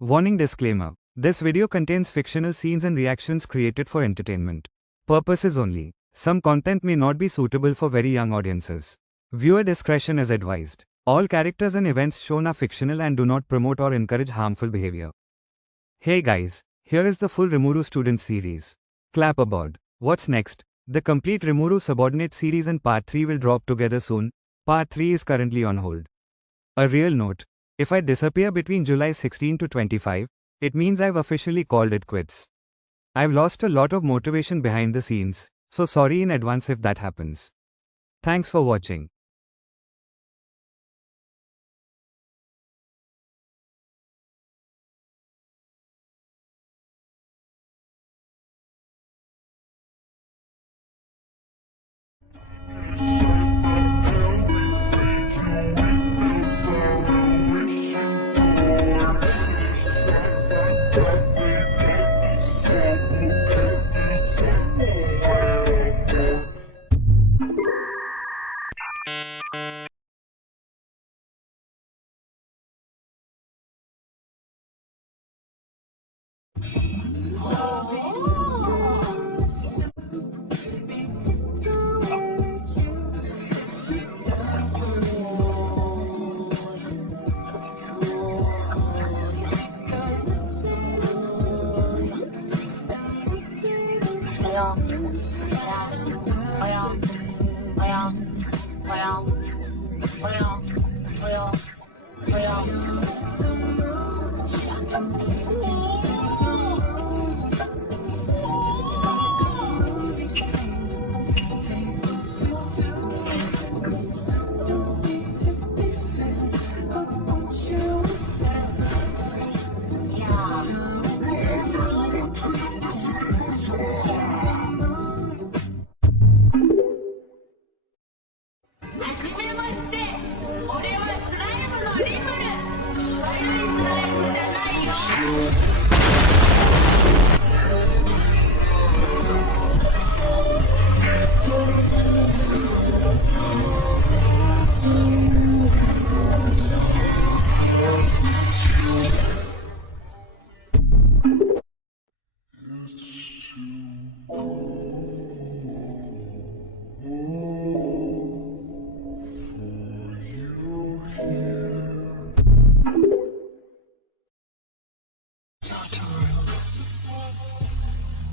Warning disclaimer. This video contains fictional scenes and reactions created for entertainment purposes only. Some content may not be suitable for very young audiences. Viewer discretion is advised. All characters and events shown are fictional and do not promote or encourage harmful behavior. Hey guys, here is the full Rimuru Students series. Clap aboard. What's next? The complete Rimuru Subordinate series and Part 3 will drop together soon. Part 3 is currently on hold. A real note. If I disappear between July 16 to 25, it means I've officially called it quits. I've lost a lot of motivation behind the scenes, so sorry in advance if that happens. Thanks for watching.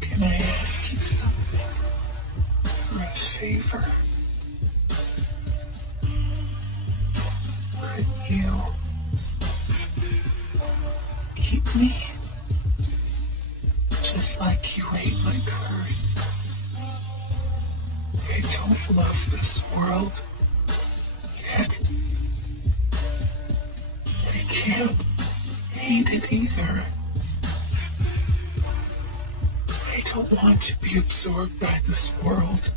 Can I ask you something? For a favor? Could you eat me? Just like you ate my curse. I don't love this world yet. I can't hate it either. I don't want to be absorbed by this world.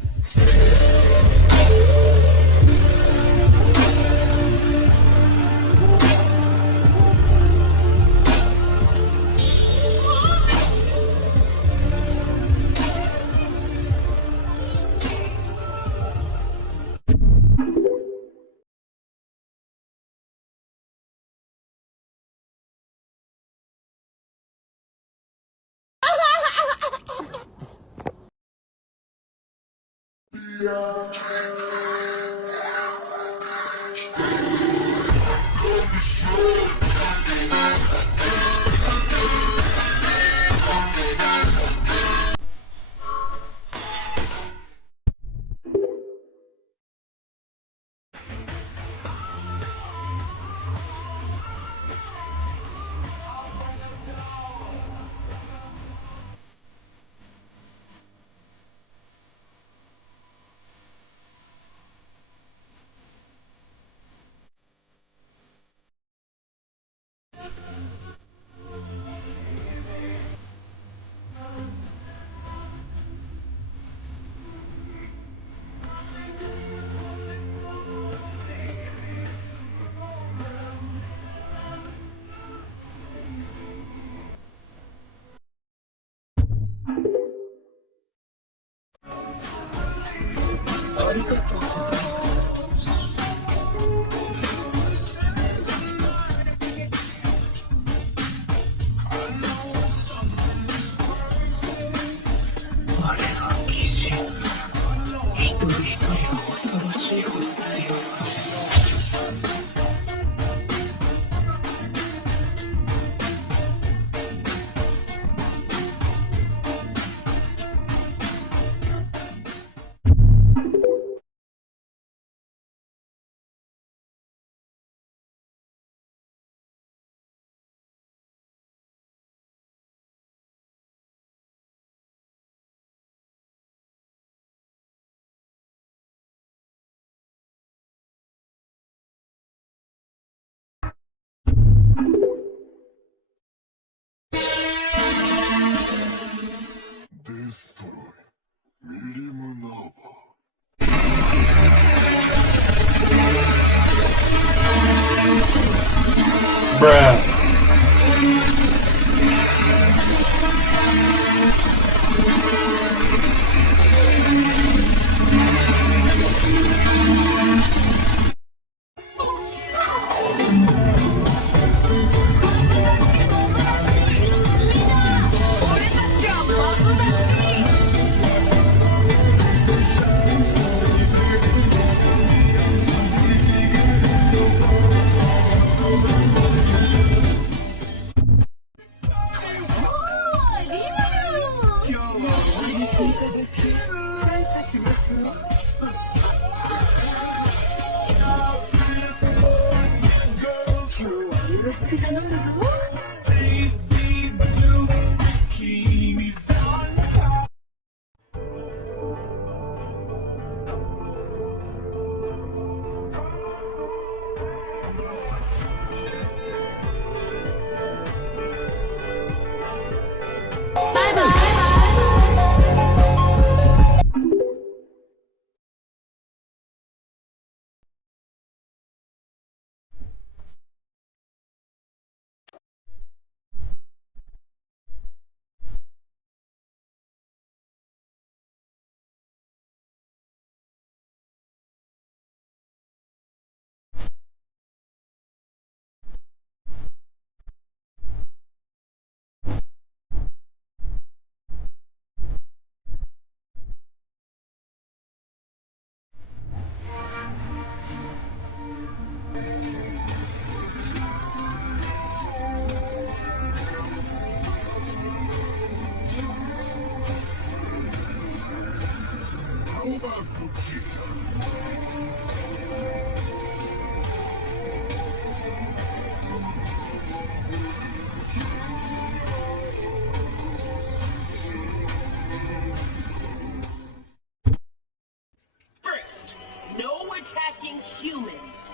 First, no attacking humans.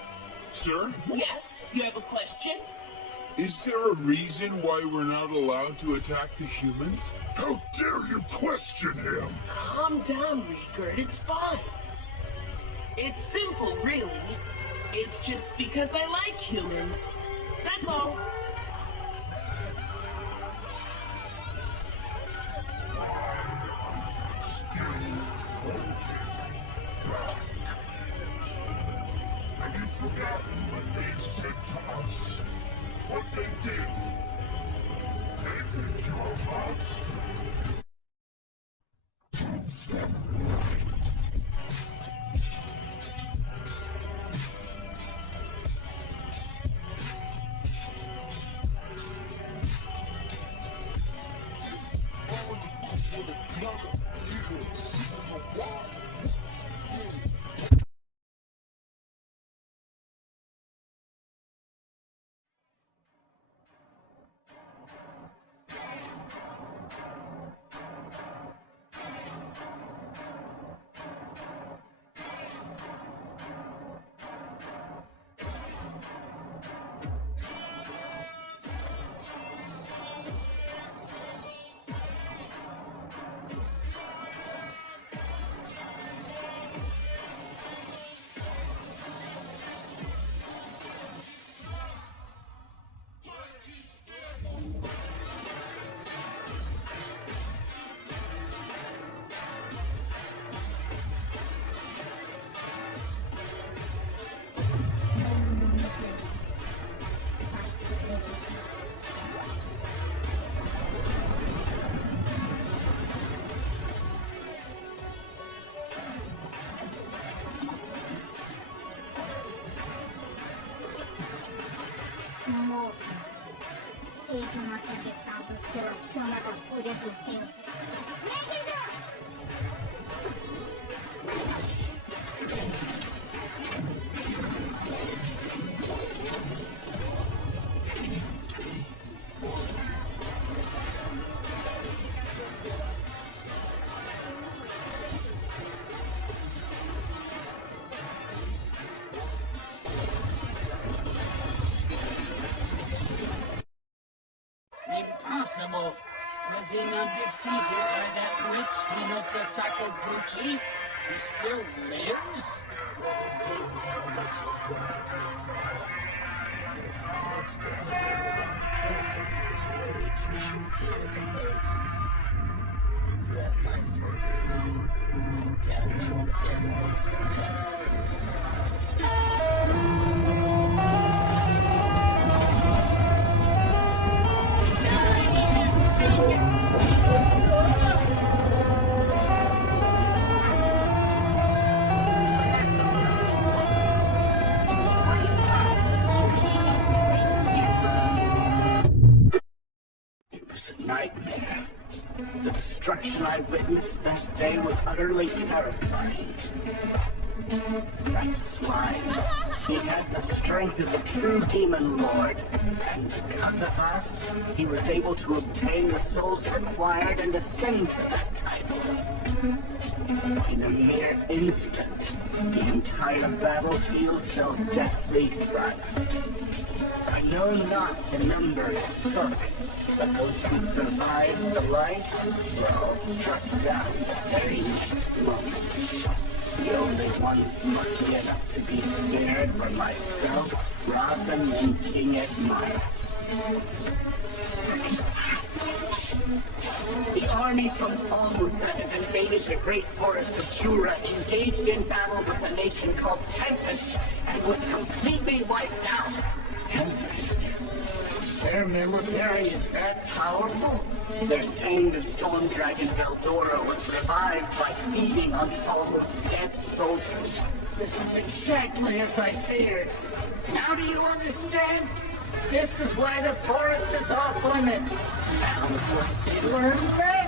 Sir? Yes, you have a question? Is there a reason why we're not allowed to attack the humans? How dare you question him? Calm down, Riegert, it's fine. It's simple, really. It's just because I like humans. That's all. Have you forgotten what they said to us? What they did? They think you're a monster. Sejam atravessados pela chama da fúria dos deuses. Impossible. Was he not defeated by that witch, Hinata Sakaguchi? He still lives? Next time, the person whose rage you should fear the most. You have my sympathy. I doubt your death. was a nightmare. The destruction I witnessed that day was utterly terrifying. That slime, he had the strength of a true demon lord, and because of us, he was able to obtain the souls required and ascend to that title. In a mere instant, the entire battlefield fell deathly silent. I know not the number it took, but those who survived the light were all struck down the very next moment. The only ones lucky enough to be spared were myself, Razan, and King Edmiras. The army from Falmouth that has invaded the great forest of Jura engaged in battle with a nation called Tempest and was completely wiped out. Tempest? Their military is that powerful? They're saying the storm dragon Veldora was revived by feeding on Falmouth's dead soldiers. This is exactly as I feared. Now do you understand? This is why the forest is off limits. Sounds like you learned that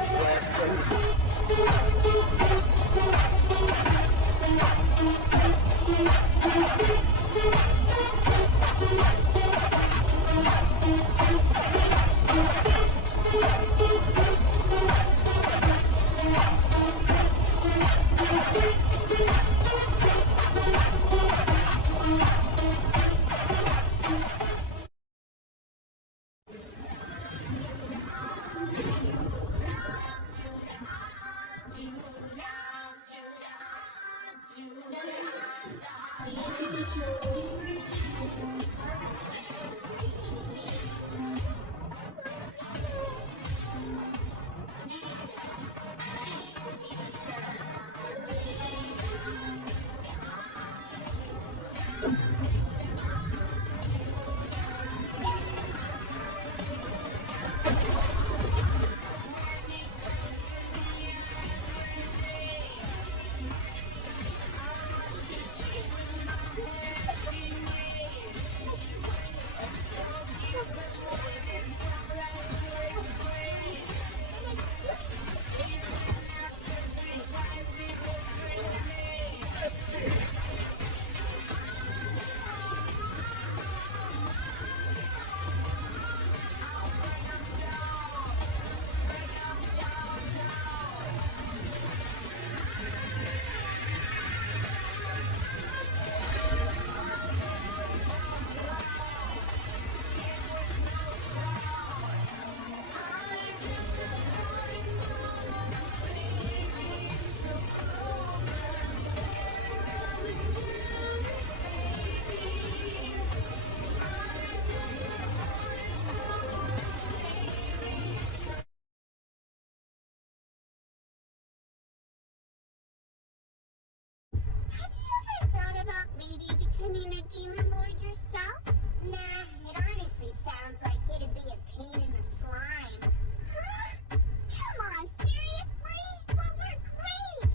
maybe becoming a demon lord yourself? Nah, it honestly sounds like it'd be a pain in the slime. Huh? Come on, seriously? Well, we're great!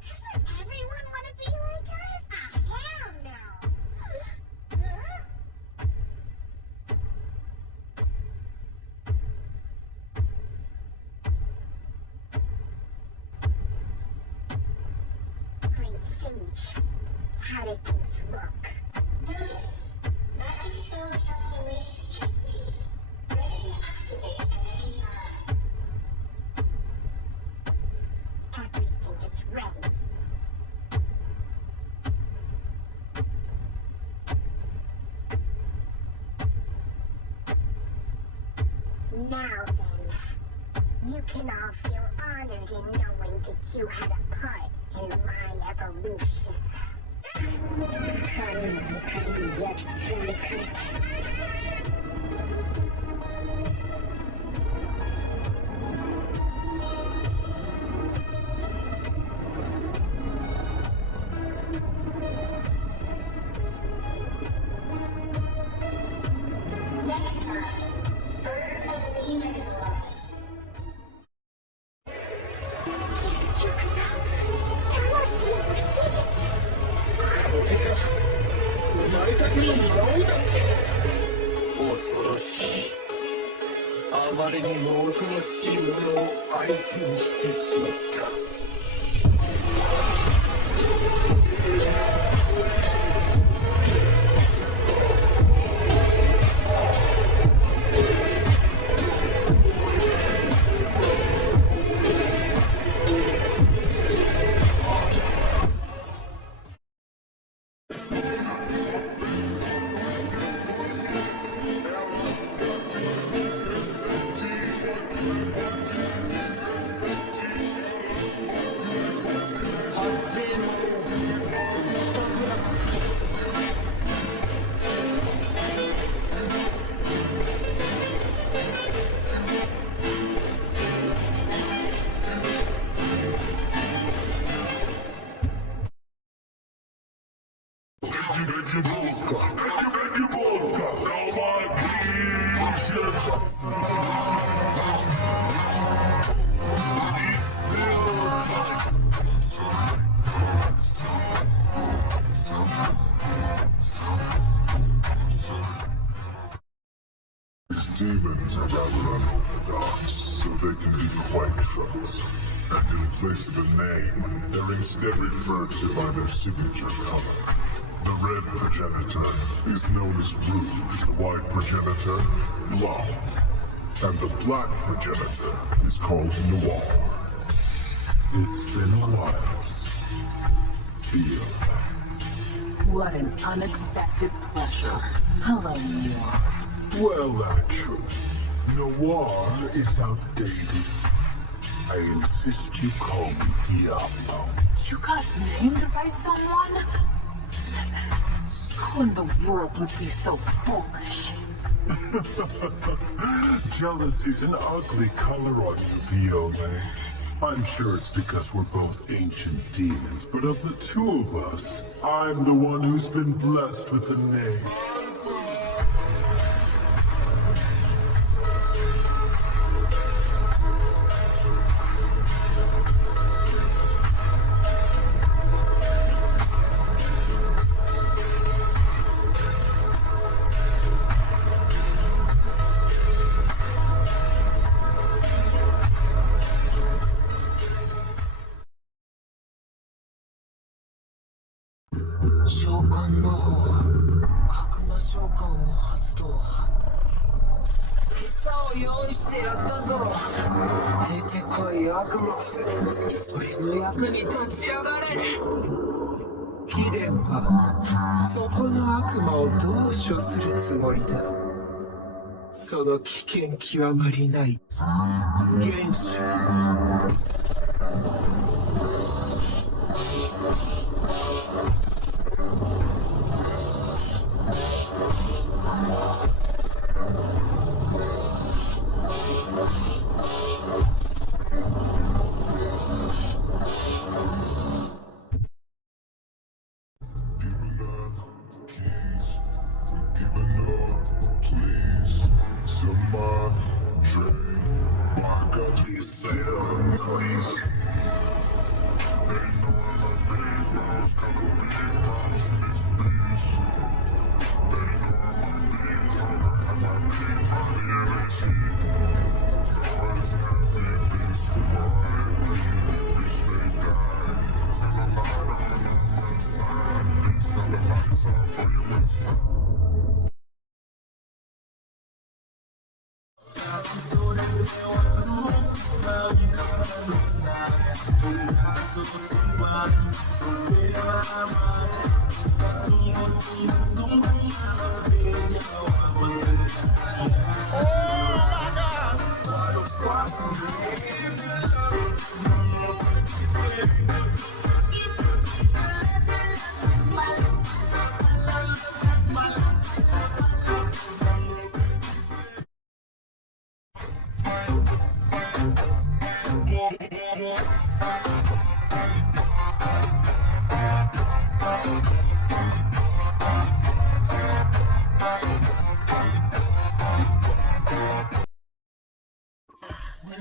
Doesn't everyone want to be like us? Ah, hell no! Huh? Great sage. How did things look? Notice. Magic spell calculation checklist. Ready to activate at any time. Everything is ready. Now then, you can all feel honored in knowing that you had a part in my evolution. Next time, Bird of Demon Lord. 結局な、魂の秘術。生まれたての呪いだって。おあまりにも恐ろしいものを相手にしてしまった。Demons are rather unorthodox, so they can be quite troublesome. And in place of a name, they're instead referred to by their signature color. The red progenitor is known as Rouge, the white progenitor, Blanc, and the black progenitor is called Noir. It's been a while. Feel. What an unexpected pleasure. Hello, Noir. Well, actually, Noir is outdated. I insist you call me Diablo. You got named by someone? Who in the world would be so foolish? Jealousy's an ugly color on you, Viole. I'm sure it's because we're both ancient demons, but of the two of us, I'm the one who's been blessed with a name.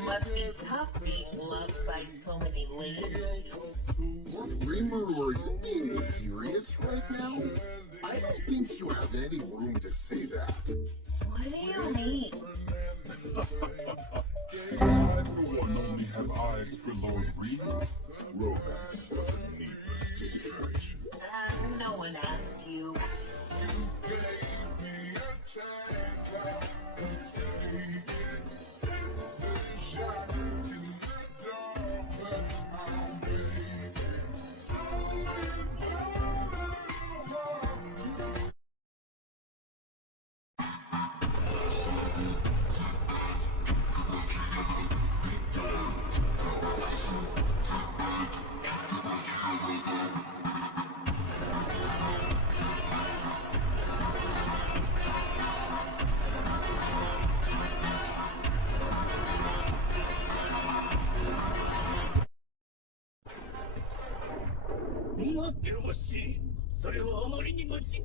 Must be tough being loved by so many ladies. What, Rimuru, are you being serious right now? I don't think you have any room to say that. What do you mean? I, for one, only have eyes for Lord Rimuru. Romance doesn't need much distraction. No one asked you.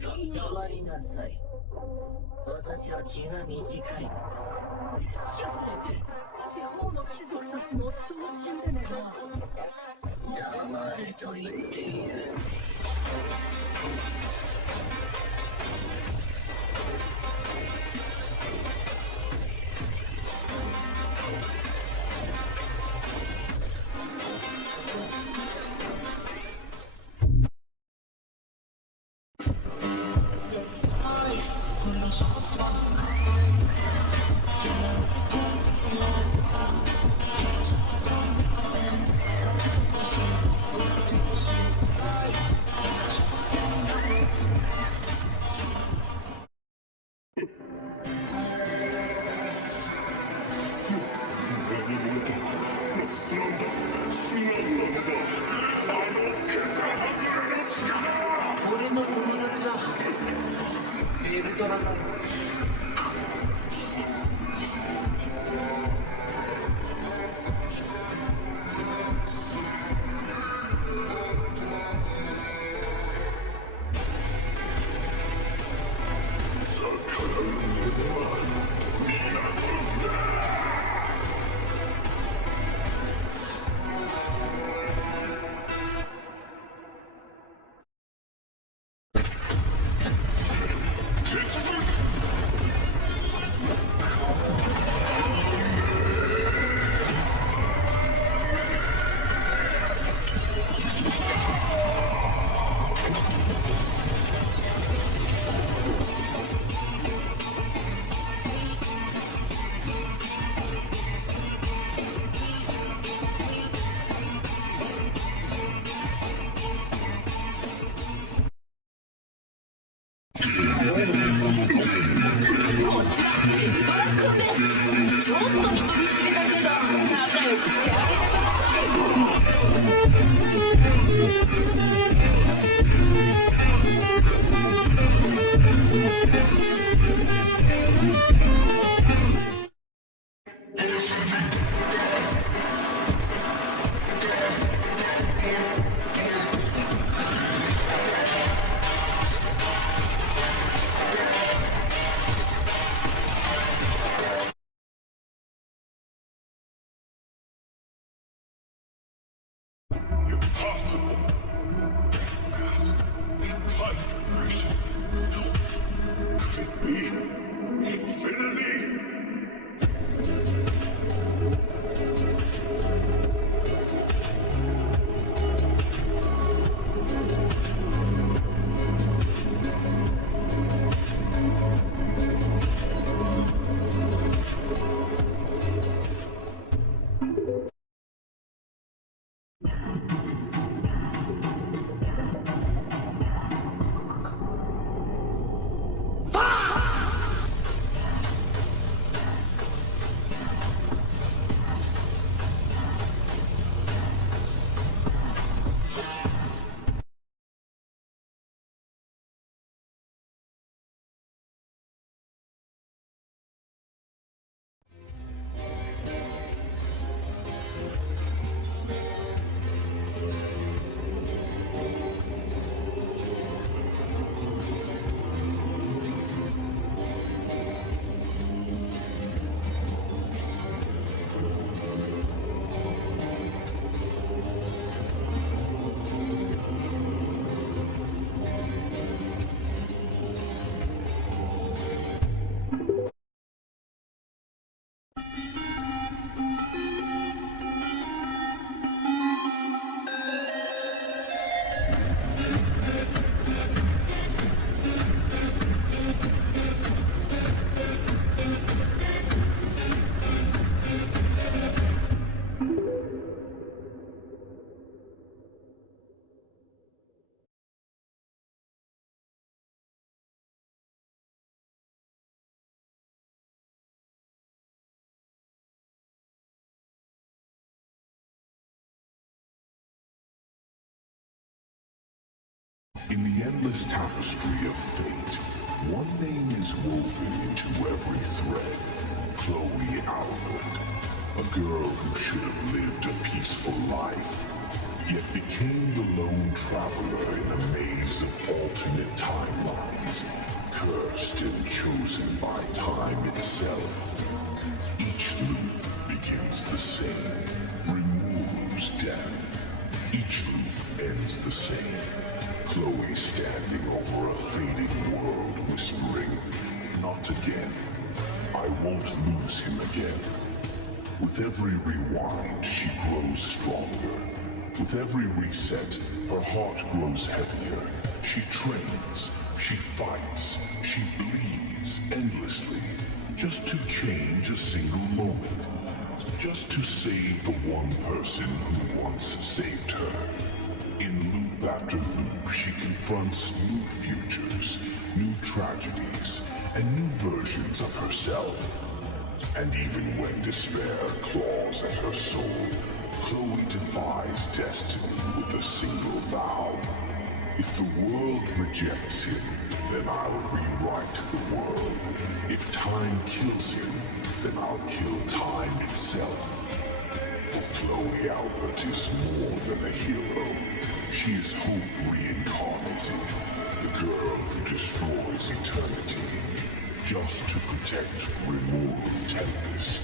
Don't worry, Nasai. 私は気が短いのです。しかし、地方の貴族たちも昇進せねば。黙れと言っている。俺の友達だ。ベルトラだ。Impossible! That time compression. Could it be infinity? In the endless tapestry of fate, one name is woven into every thread. Chloe Albert, a girl who should have lived a peaceful life, yet became the lone traveler in a maze of alternate timelines, cursed and chosen by time itself. Each loop begins the same, Rimuru's death. Each loop ends the same, Chloe standing over a fading world whispering, "Not again. I won't lose him again." With every rewind, she grows stronger. With every reset, her heart grows heavier. She trains, she fights, she bleeds endlessly, just to change a single moment. Just to save the one person who once saved her. In loop after loop, she confronts new futures, new tragedies, and new versions of herself. And even when despair claws at her soul, Chloe defies destiny with a single vow. If the world rejects him, then I'll rewrite the world. If time kills him, then I'll kill time itself. For Chloe Albert is more than a hero. She is hope reincarnated, the girl who destroys eternity, just to protect Rimuru Tempest.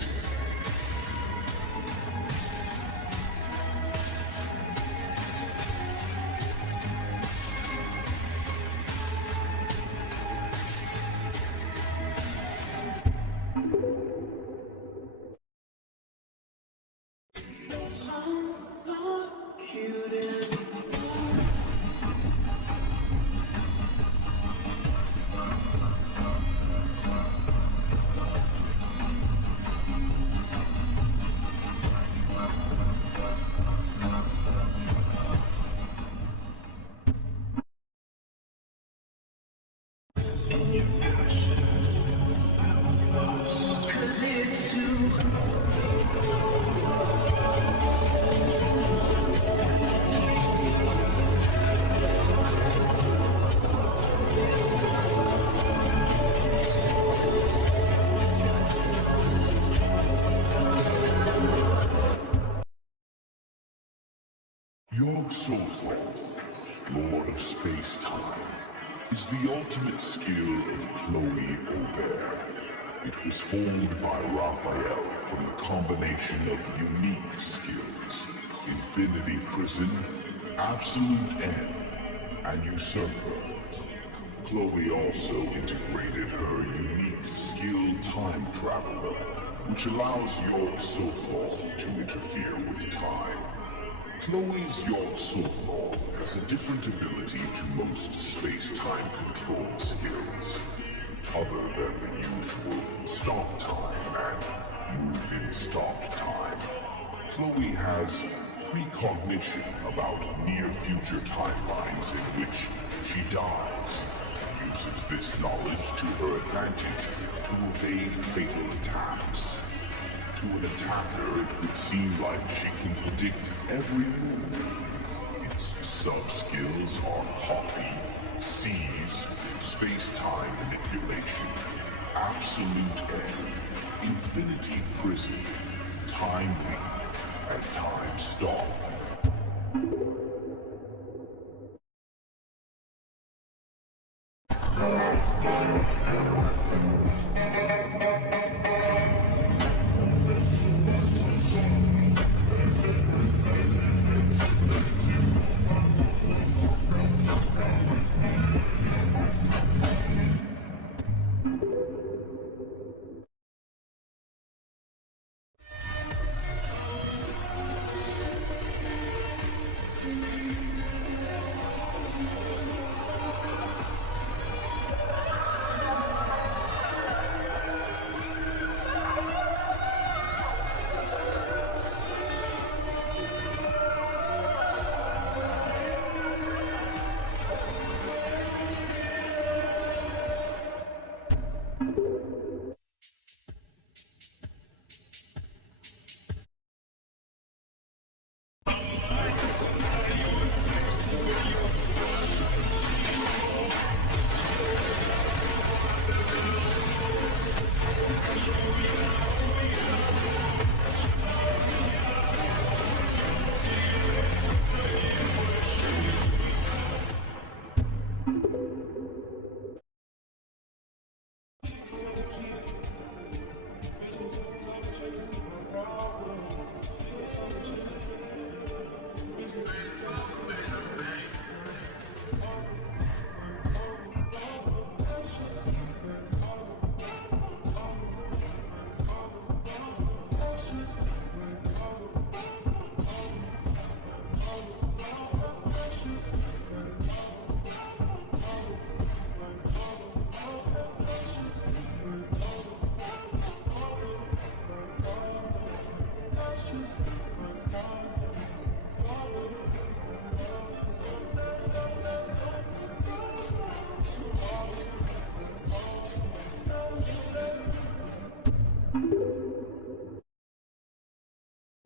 Yog-Sothoth, Lord of Space-Time, is the ultimate skill of Chloe Aubert. It was formed by Raphael from the combination of unique skills: Infinity Prison, Absolute End, and Usurper. Chloe also integrated her unique skill Time Traveler, which allows Yog-Sothoth to interfere with time. Chloe's Yog-Sothoth has a different ability to most space-time control skills, other than the usual stop time and move in stop time. Chloe has precognition about near-future timelines in which she dies, and uses this knowledge to her advantage to evade fatal attacks. To an attacker, it would seem like she can predict every move. Its sub-skills are Copy, Seize, Space-Time Manipulation, Absolute End, Infinity Prison, Time Leap, and Time Stop.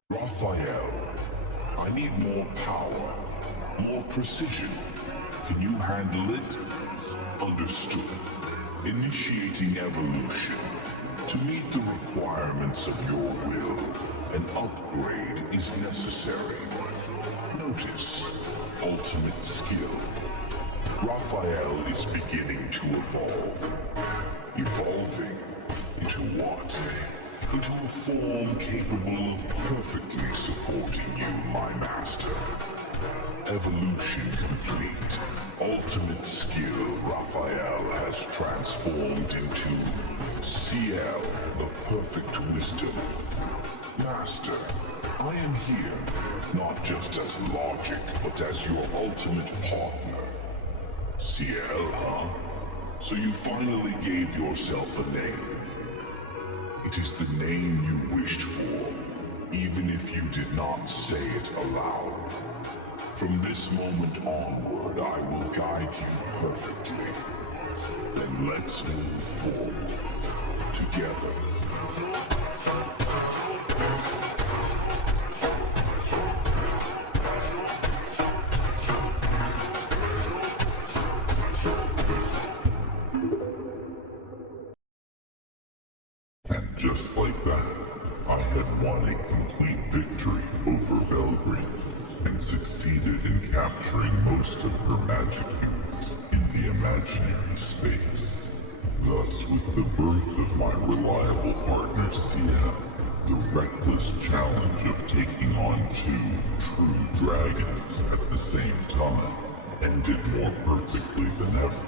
Raphael, I need more power, more precision. Can you handle it? Understood. Initiating evolution. To meet the requirements of your will, an upgrade is necessary. Notice, ultimate skill. Raphael is beginning to evolve. Evolving into what? Into a form capable of perfectly supporting you, my master. Evolution complete. Ultimate skill Raphael has transformed into CL, the perfect wisdom. Master, I am here, not just as logic, but as your ultimate partner. CL, huh? So you finally gave yourself a name. It is the name you wished for, even if you did not say it aloud. From this moment onward, I will guide you perfectly. Then let's move forward, together. And just like that, I had won a complete victory over Veldora and succeeded in capturing most of her magic units in the imaginary space. Thus, with the birth of my reliable partner Sia, the reckless challenge of taking on two true dragons at the same time ended more perfectly than ever.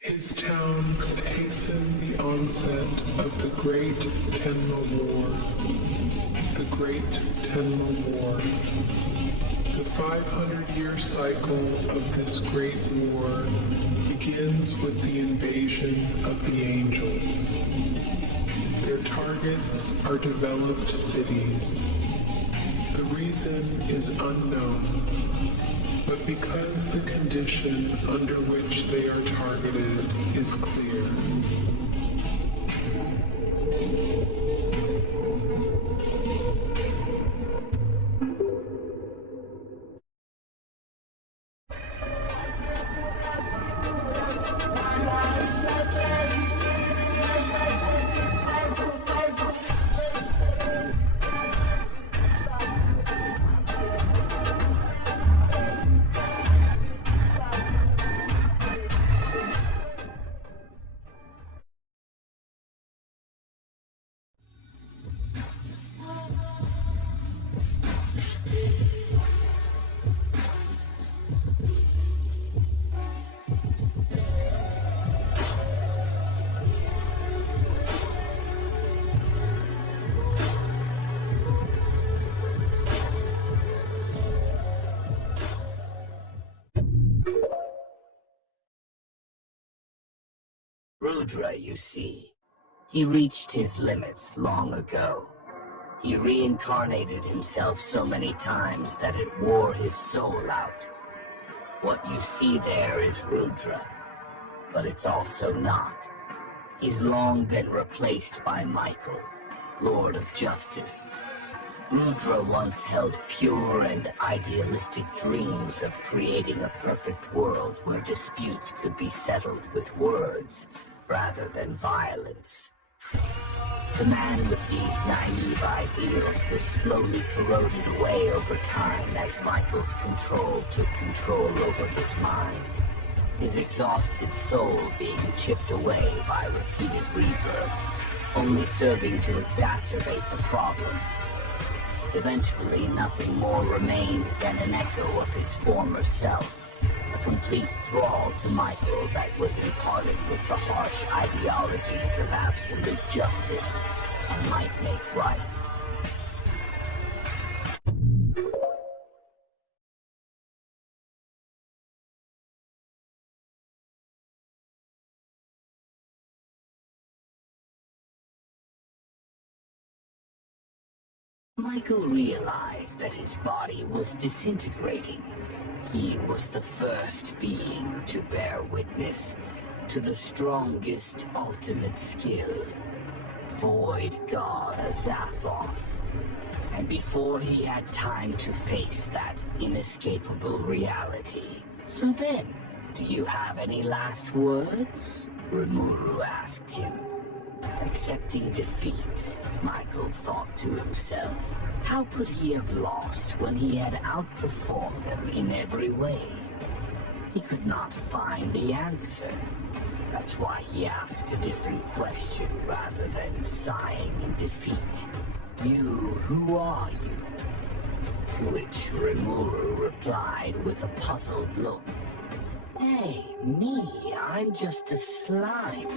His town could hasten the onset of the Great Tenma War. The Great Tenma War. The 500-year cycle of this great war begins with the invasion of the angels. Their targets are developed cities. The reason is unknown, but because the condition under which they are targeted is clear. Rudra, you see, he reached his limits long ago. He reincarnated himself so many times that it wore his soul out. What you see there is Rudra, but it's also not. He's long been replaced by Michael, Lord of Justice. Rudra once held pure and idealistic dreams of creating a perfect world where disputes could be settled with words rather than violence. The man with these naive ideals was slowly corroded away over time as Michael's control took control over his mind, his exhausted soul being chipped away by repeated rebirths, only serving to exacerbate the problem. Eventually, nothing more remained than an echo of his former self, a complete thrall to Michael that was imparted with the harsh ideologies of absolute justice, and might make right. Michael realized that his body was disintegrating. He was the first being to bear witness to the strongest ultimate skill, Void God Azathoth. And before he had time to face that inescapable reality. So then, do you have any last words? Rimuru asked him. Accepting defeat, Michael thought to himself. How could he have lost when he had outperformed them in every way? He could not find the answer. That's why he asked a different question rather than sighing in defeat. You, who are you? To which Rimuru replied with a puzzled look. Hey, me, I'm just a slime.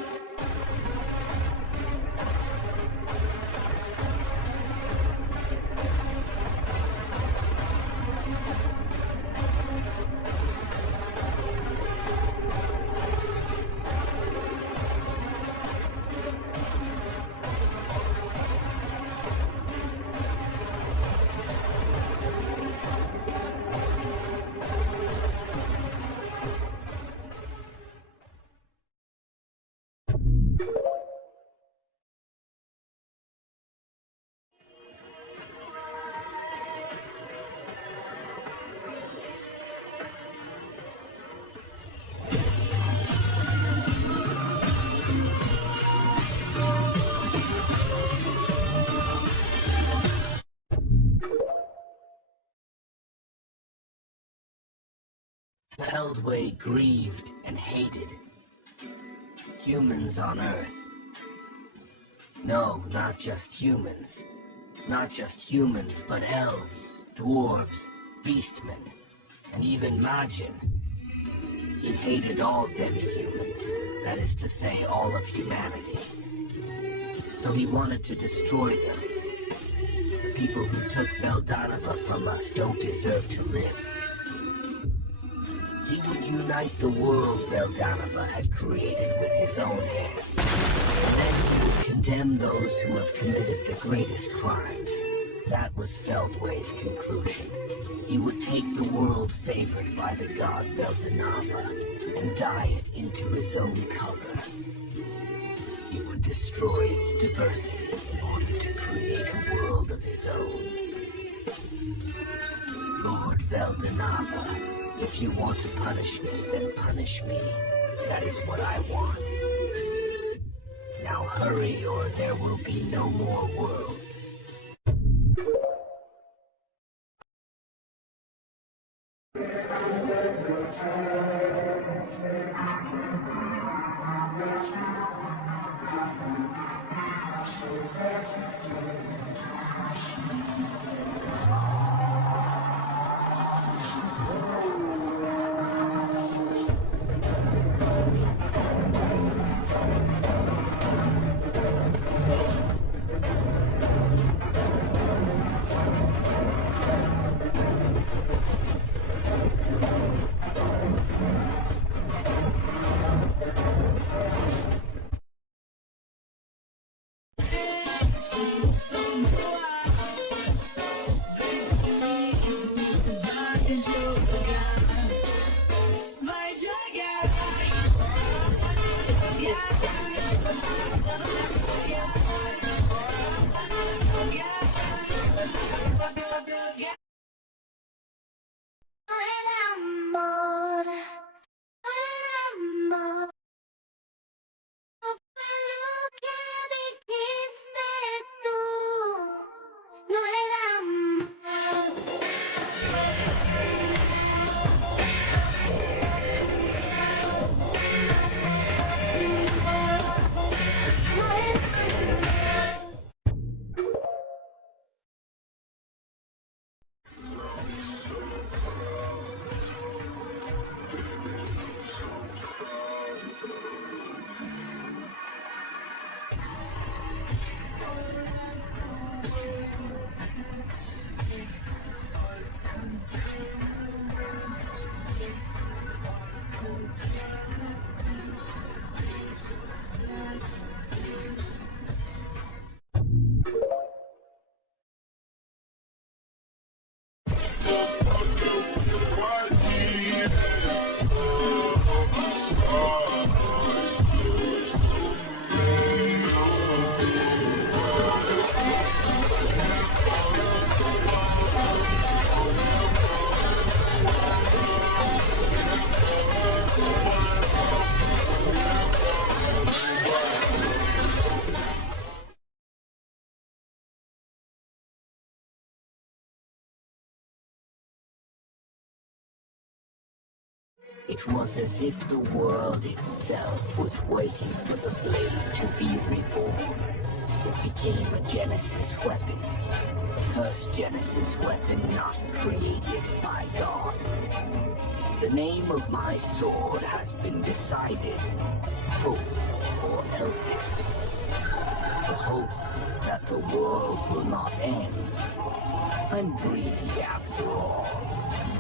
Feldway grieved and hated. Humans on Earth. No, not just humans. Not just humans, but elves, dwarves, beastmen, and even Majin. He hated all demi-humans, that is to say, all of humanity. So he wanted to destroy them. The people who took Veldanava from us don't deserve to live. He would unite the world Veldanava had created with his own hands. And then he would condemn those who have committed the greatest crimes. That was Feldway's conclusion. He would take the world favored by the god Veldanava and dye it into his own color. He would destroy its diversity in order to create a world of his own. Lord Veldanava, if you want to punish me, then punish me. That is what I want. Now hurry, or there will be no more worlds. It was as if the world itself was waiting for the blade to be reborn. It became a Genesis weapon. The first Genesis weapon not created by God. The name of my sword has been decided. Hope, or Elpis. The hope that the world will not end. I'm greedy after all.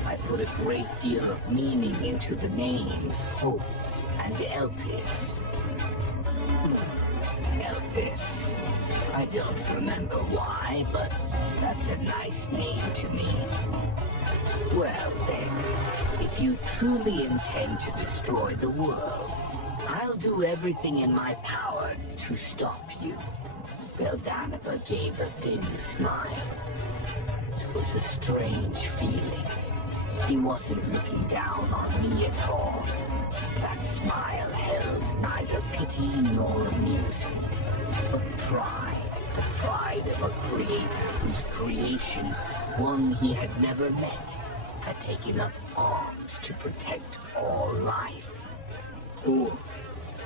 I put a great deal of meaning into the names Hope and Elpis. Elpis. I don't remember why, but that's a nice name to me. Well then, if you truly intend to destroy the world, I'll do everything in my power to stop you. Veldanava gave a thin smile. It was a strange feeling. He wasn't looking down on me at all. That smile held neither pity nor amusement, but pride. The pride of a creator whose creation, one he had never met, had taken up arms to protect all life. Oh,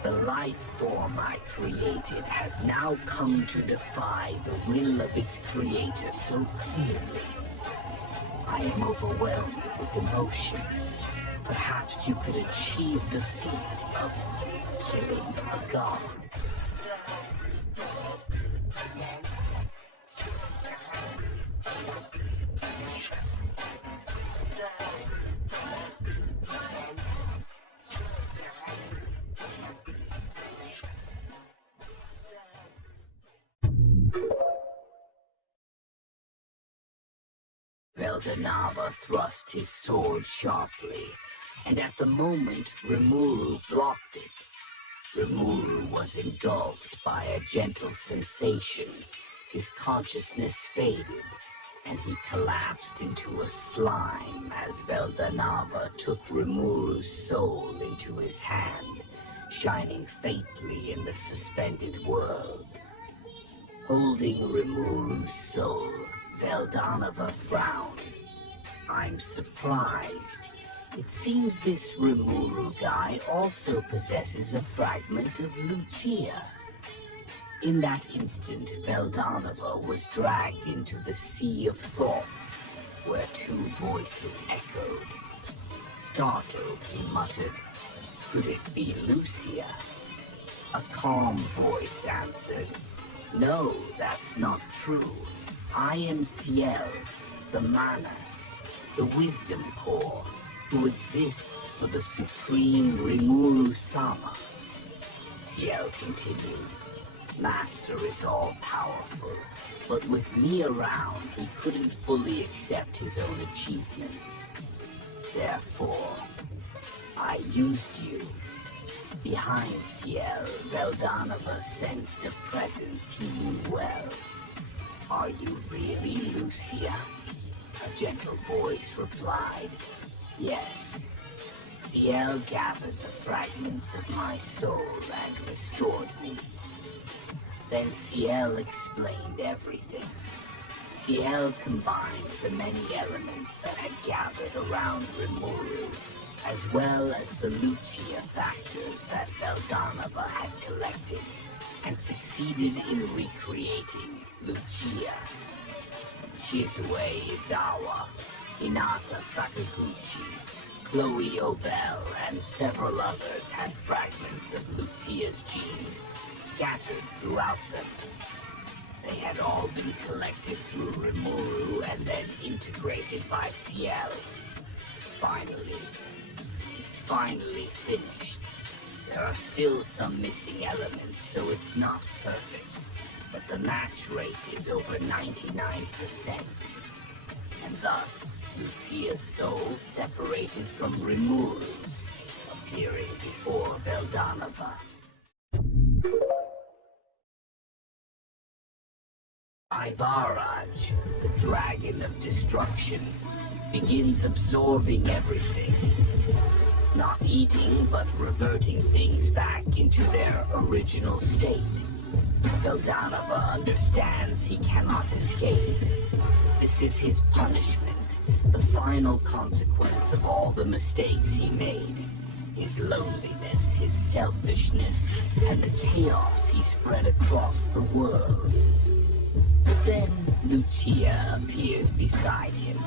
the life form I created has now come to defy the will of its creator so clearly. I am overwhelmed with emotion. Perhaps you could achieve the feat of killing a god. Veldanava thrust his sword sharply, and at the moment Rimuru blocked it. Rimuru was engulfed by a gentle sensation. His consciousness faded, and he collapsed into a slime as Veldanava took Rimuru's soul into his hand, shining faintly in the suspended world. Holding Rimuru's soul, Veldanava frowned. I'm surprised. It seems this Rimuru guy also possesses a fragment of Lucia. In that instant, Veldanava was dragged into the sea of thoughts, where two voices echoed. Startled, he muttered, "Could it be Lucia?" A calm voice answered, "No, that's not true. I am Ciel, the Manas, the wisdom core, who exists for the supreme Rimuru-sama." Ciel continued, "Master is all-powerful, but with me around, he couldn't fully accept his own achievements. Therefore, I used you." Behind Ciel, Veldanava sensed a presence he knew well. "Are you really Lucia?" A gentle voice replied, "Yes." Ciel gathered the fragments of my soul and restored me. Then Ciel explained everything. Ciel combined the many elements that had gathered around Rimuru, as well as the Lucia factors that Veldanava had collected, and succeeded in recreating Lucia. Shizue Izawa, Hinata Sakaguchi, Chloe Obel, and several others had fragments of Lucia's genes scattered throughout them. They had all been collected through Rimuru and then integrated by Ciel. Finally, it's finally finished. There are still some missing elements, so it's not perfect, but the match rate is over 99%. And thus, Lucia's soul separated from Rimuru's, appearing before Veldanava. Ivaraj, the dragon of destruction, begins absorbing everything. Not eating, but reverting things back into their original state. Veldanava understands he cannot escape. This is his punishment, the final consequence of all the mistakes he made. his loneliness, his selfishness, and the chaos he spread across the worlds. But then Lucia appears beside him.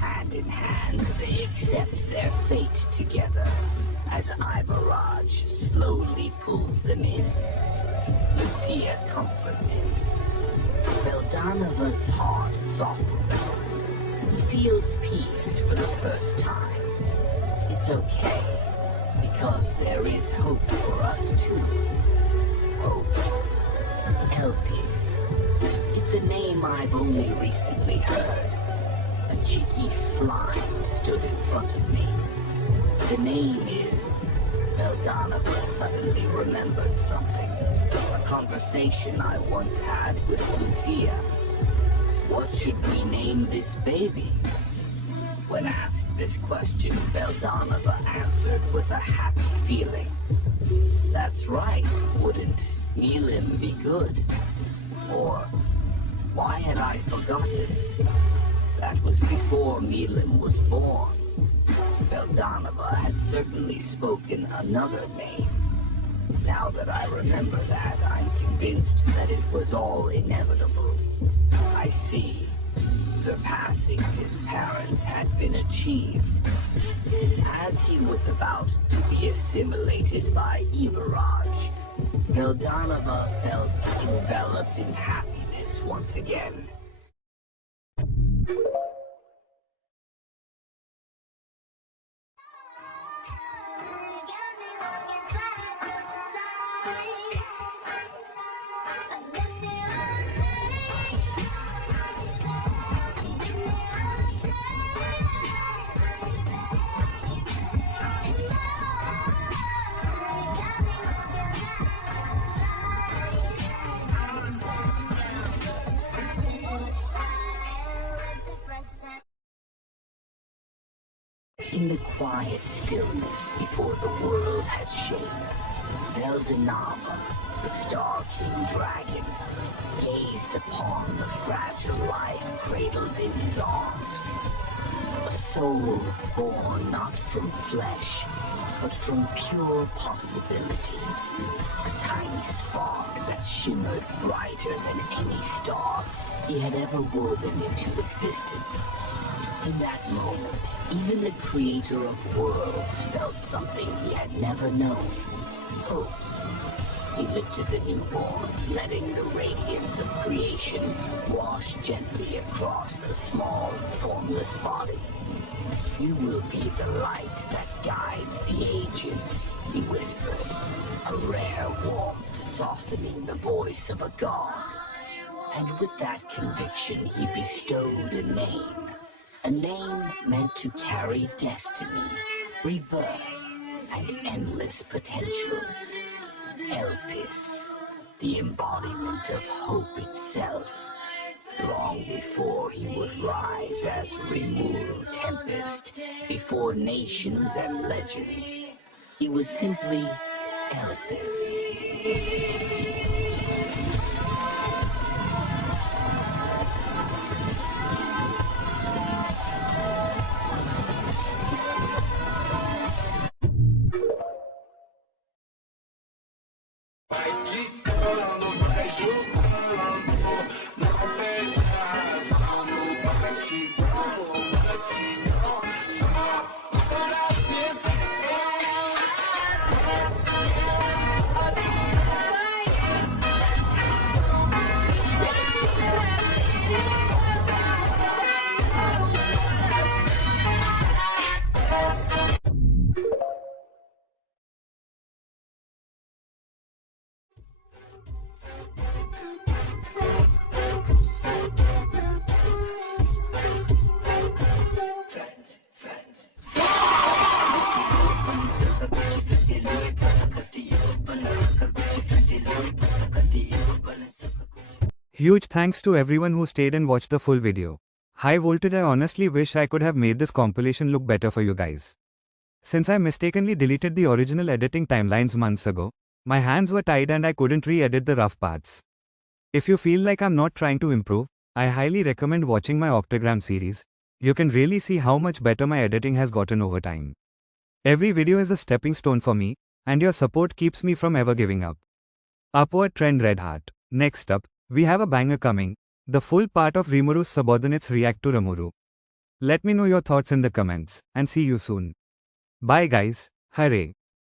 Hand in hand, they accept their fate together as Ivaraj slowly pulls them in. Lucia comforts him. Veldanava's heart softens. He feels peace for the first time. It's okay, because there is hope for us too. Hope. Elpis. It's a name I've only recently heard. A cheeky slime stood in front of me. The name is... Veldanava suddenly remembered something. A conversation I once had with Lucia. What should we name this baby? When asked this question, Veldanava answered with a happy feeling. That's right, wouldn't Milim be good? Or, why had I forgotten? That was before Milim was born. Veldanava had certainly spoken another name. Now that I remember that, I'm convinced that it was all inevitable. I see. Surpassing his parents had been achieved. As he was about to be assimilated by Ivaraj, Veldanava felt enveloped in happiness once again. In the quiet stillness before the world had shaped, Veldanava, the Star King Dragon, gazed upon the fragile life cradled in his arms. A soul born not from flesh, but from pure possibility. A tiny spark that shimmered brighter than any star he had ever woven into existence. In that moment, even the creator of worlds felt something he had never known. Hope. He lifted the newborn, letting the radiance of creation wash gently across the small, formless body. You will be the light that guides the ages, he whispered, a rare warmth softening the voice of a god. And with that conviction, he bestowed a name meant to carry destiny, rebirth, and endless potential. Elpis, the embodiment of hope itself. Long before he would rise as Rimuru Tempest, before nations and legends, he was simply Elpis. Huge thanks to everyone who stayed and watched the full video. High voltage, I honestly wish I could have made this compilation look better for you guys. Since I mistakenly deleted the original editing timelines months ago, my hands were tied and I couldn't re-edit the rough parts. If you feel like I'm not trying to improve, I highly recommend watching my Octagram series. You can really see how much better my editing has gotten over time. Every video is a stepping stone for me, and your support keeps me from ever giving up. Upward trend red heart. Next up, we have a banger coming, the full part of Rimuru's subordinates react to Rimuru. Let me know your thoughts in the comments, and see you soon. Bye guys, hooray.